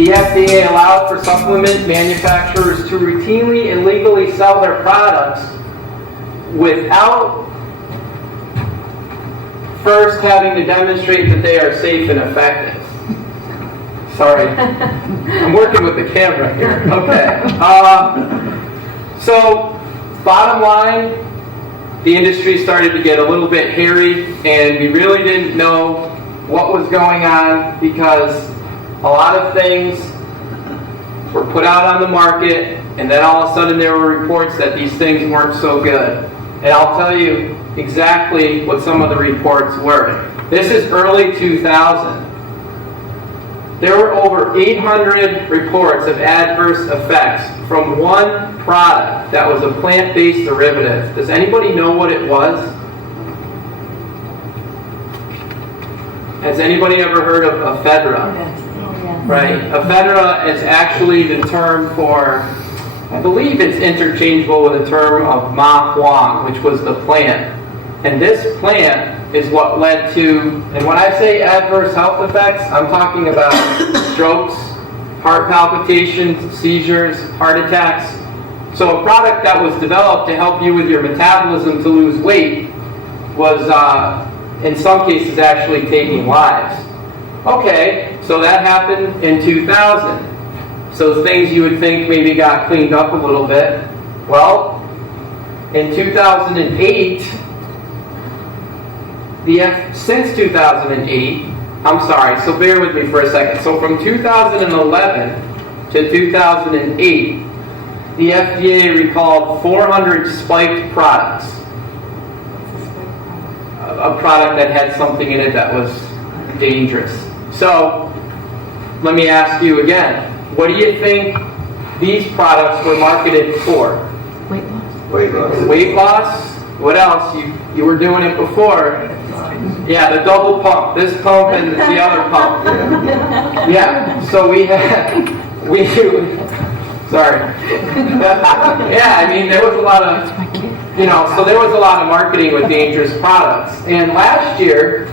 the FDA allowed for supplement manufacturers to routinely and legally sell their products without first having to demonstrate that they are safe and effective. Sorry, I'm working with the camera here. Okay. So, bottom line, the industry started to get a little bit hairy, and we really didn't know what was going on because a lot of things were put out on the market, and then all of a sudden there were reports that these things weren't so good. And I'll tell you exactly what some of the reports were. This is early 2000. There were over 800 reports of adverse effects from one product that was a plant-based derivative. Does anybody know what it was? Has anybody ever heard of ephedra? Right. Ephedra is actually the term for, I believe it's interchangeable with the term of ma huang, which was the plant. And this plant is what led to, and when I say adverse health effects, I'm talking about strokes, heart palpitations, seizures, heart attacks. So a product that was developed to help you with your metabolism to lose weight was, in some cases, actually taking lives. Okay, so that happened in 2000. So things you would think maybe got cleaned up a little bit. Well, in 2008, since 2008, I'm sorry, so bear with me for a second. So from 2011 to 2008, the FDA recalled 400 spiked products. A product that had something in it that was dangerous. So, let me ask you again, what do you think these products were marketed for? Weight loss. Weight loss. Weight loss? What else? You were doing it before. Yeah, the double pump. This pump and the other pump. Yeah, so sorry. Yeah, I mean, there was a lot of, so there was a lot of marketing with dangerous products. And last year,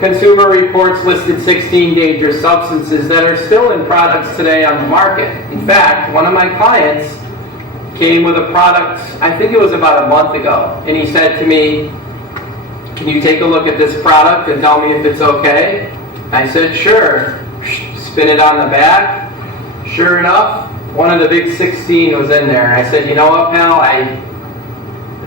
Consumer Reports listed 16 dangerous substances that are still in products today on the market. In fact, one of my clients came with a product, I think it was about a month ago, and he said to me, "Can you take a look at this product and tell me if it's okay?" I said, "Sure." Spin it on the back. Sure enough, one of the big 16 was in there. I said, "You know what, pal,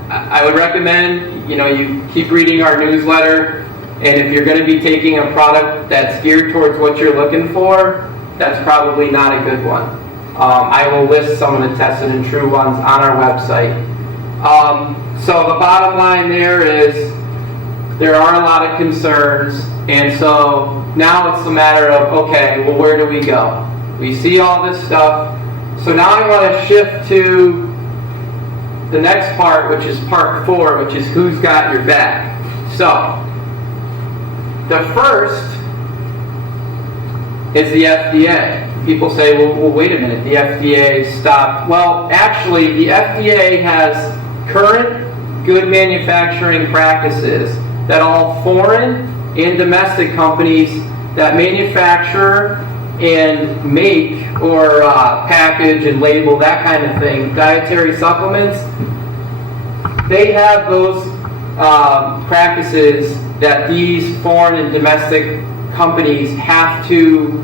I would recommend, you keep reading our newsletter, and if you're going to be taking a product that's geared towards what you're looking for, that's probably not a good one." I will list some of the tested and true ones on our website. So the bottom line there is there are a lot of concerns, and so now it's a matter of, okay, well, where do we go? We see all this stuff. So now I want to shift to the next part, which is part 4, which is who's got your back. So, the first is the FDA. People say, well, wait a minute, the FDA stopped. Well, actually, the FDA has current good manufacturing practices that all foreign and domestic companies that manufacture and make or package and label, that kind of thing, dietary supplements, they have those practices that these foreign and domestic companies have to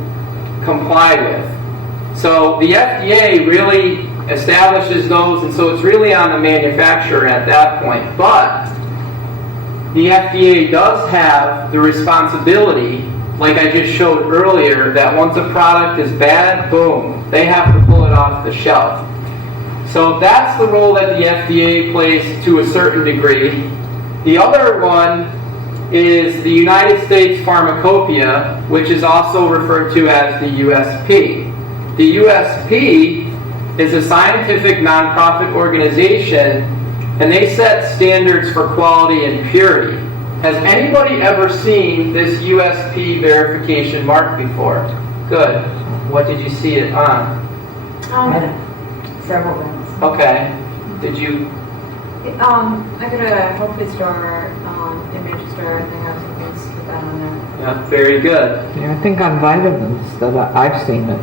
comply with. So the FDA really establishes those, and so it's really on the manufacturer at that point. But the FDA does have the responsibility, like I just showed earlier, that once a product is bad, boom, they have to pull it off the shelf. So that's the role that the FDA plays to a certain degree. The other one is the United States Pharmacopoeia, which is also referred to as the USP. The USP is a scientific nonprofit organization, and they set standards for quality and purity. Has anybody ever seen this USP verification mark before? Good. What did you see it on? Several things. Okay. Did you? I go to a health food store in Manchester, and they have some things with that on there. Yeah, very good. Yeah, I think on vitamins that I've seen it.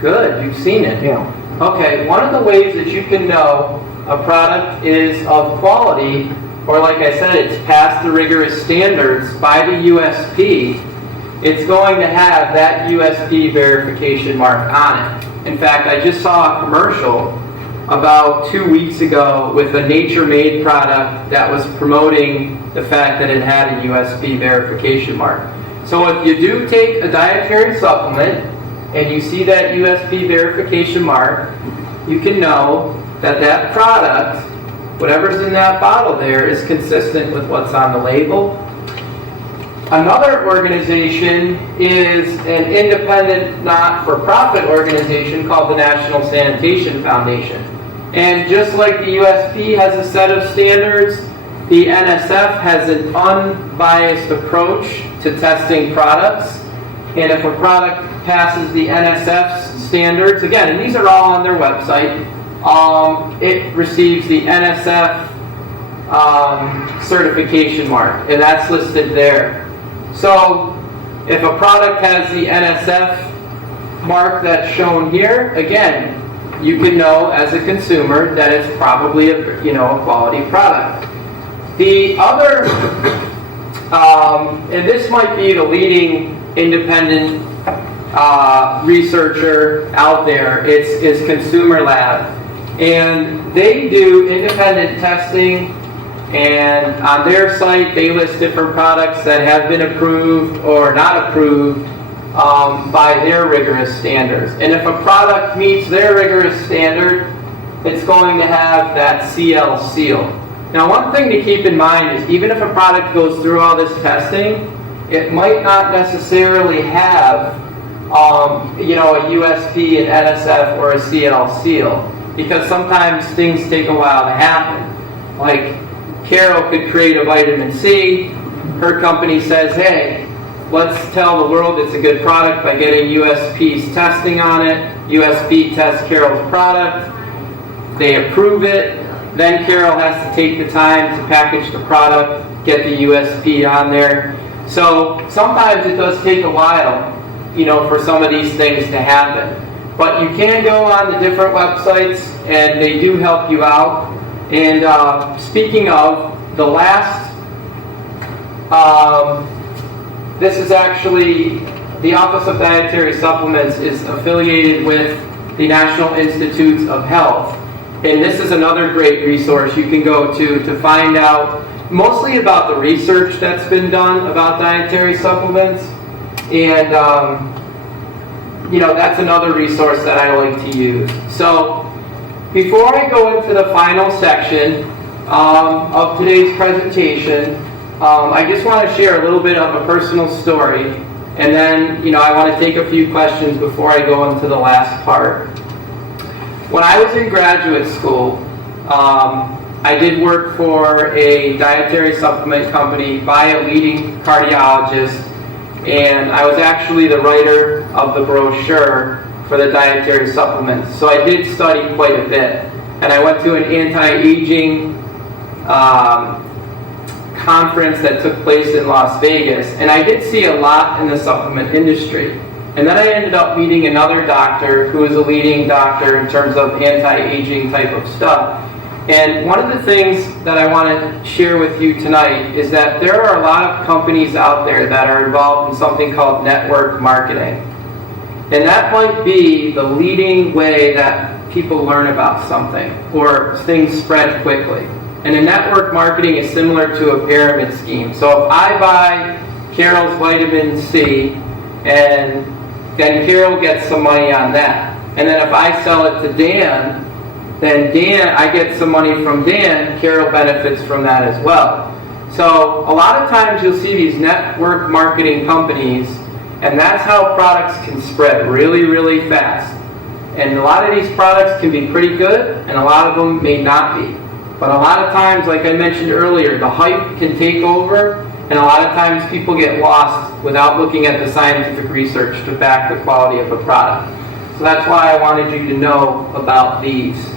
Good, you've seen it. Yeah. Okay, one of the ways that you can know a product is of quality, or like I said, it's passed the rigorous standards by the USP, it's going to have that USP verification mark on it. In fact, I just saw a commercial about 2 weeks ago with a Nature Made product that was promoting the fact that it had a USP verification mark. So if you do take a dietary supplement and you see that USP verification mark, you can know that that product, whatever's in that bottle there, is consistent with what's on the label. Another organization is an independent, not-for-profit organization called the National Sanitation Foundation. And just like the USP has a set of standards, the NSF has an unbiased approach to testing products. And if a product passes the NSF's standards, again, and these are all on their website, it receives the NSF certification mark, and that's listed there. So if a product has the NSF mark that's shown here, again, you can know as a consumer that it's probably a quality product. The other, and this might be the leading independent researcher out there, is Consumer Lab. And they do independent testing, and on their site they list different products that have been approved or not approved by their rigorous standards. And if a product meets their rigorous standard, it's going to have that CL seal. Now, one thing to keep in mind is even if a product goes through all this testing, it might not necessarily have a USP, an NSF, or a CL seal, because sometimes things take a while to happen. Like Carol could create a vitamin C, her company says, hey, let's tell the world it's a good product by getting USP's testing on it. USP tests Carol's product, they approve it, then Carol has to take the time to package the product, get the USP on there. So sometimes it does take a while, for some of these things to happen. But you can go on the different websites, and they do help you out. And speaking of, the last, this is actually, the Office of Dietary Supplements is affiliated with the National Institutes of Health. And this is another great resource you can go to find out mostly about the research that's been done about dietary supplements. And that's another resource that I like to use. So before I go into the final section of today's presentation, I just want to share a little bit of a personal story, and then I want to take a few questions before I go into the last part. When I was in graduate school, I did work for a dietary supplement company by a leading cardiologist, and I was actually the writer of the brochure for the dietary supplements. So I did study quite a bit. And I went to an anti-aging conference that took place in Las Vegas, and I did see a lot in the supplement industry. And then I ended up meeting another doctor who is a leading doctor in terms of anti-aging type of stuff. And one of the things that I want to share with you tonight is that there are a lot of companies out there that are involved in something called network marketing. And that might be the leading way that people learn about something, or things spread quickly. And a network marketing is similar to a pyramid scheme. So if I buy Carol's vitamin C, and then Carol gets some money on that. And then if I sell it to Dan, then I get some money from Dan, Carol benefits from that as well. So a lot of times you'll see these network marketing companies, and that's how products can spread really, really fast. And a lot of these products can be pretty good, and a lot of them may not be. But a lot of times, like I mentioned earlier, the hype can take over, and a lot of times people get lost without looking at the scientific research to back the quality of the product. So that's why I wanted you to know about these.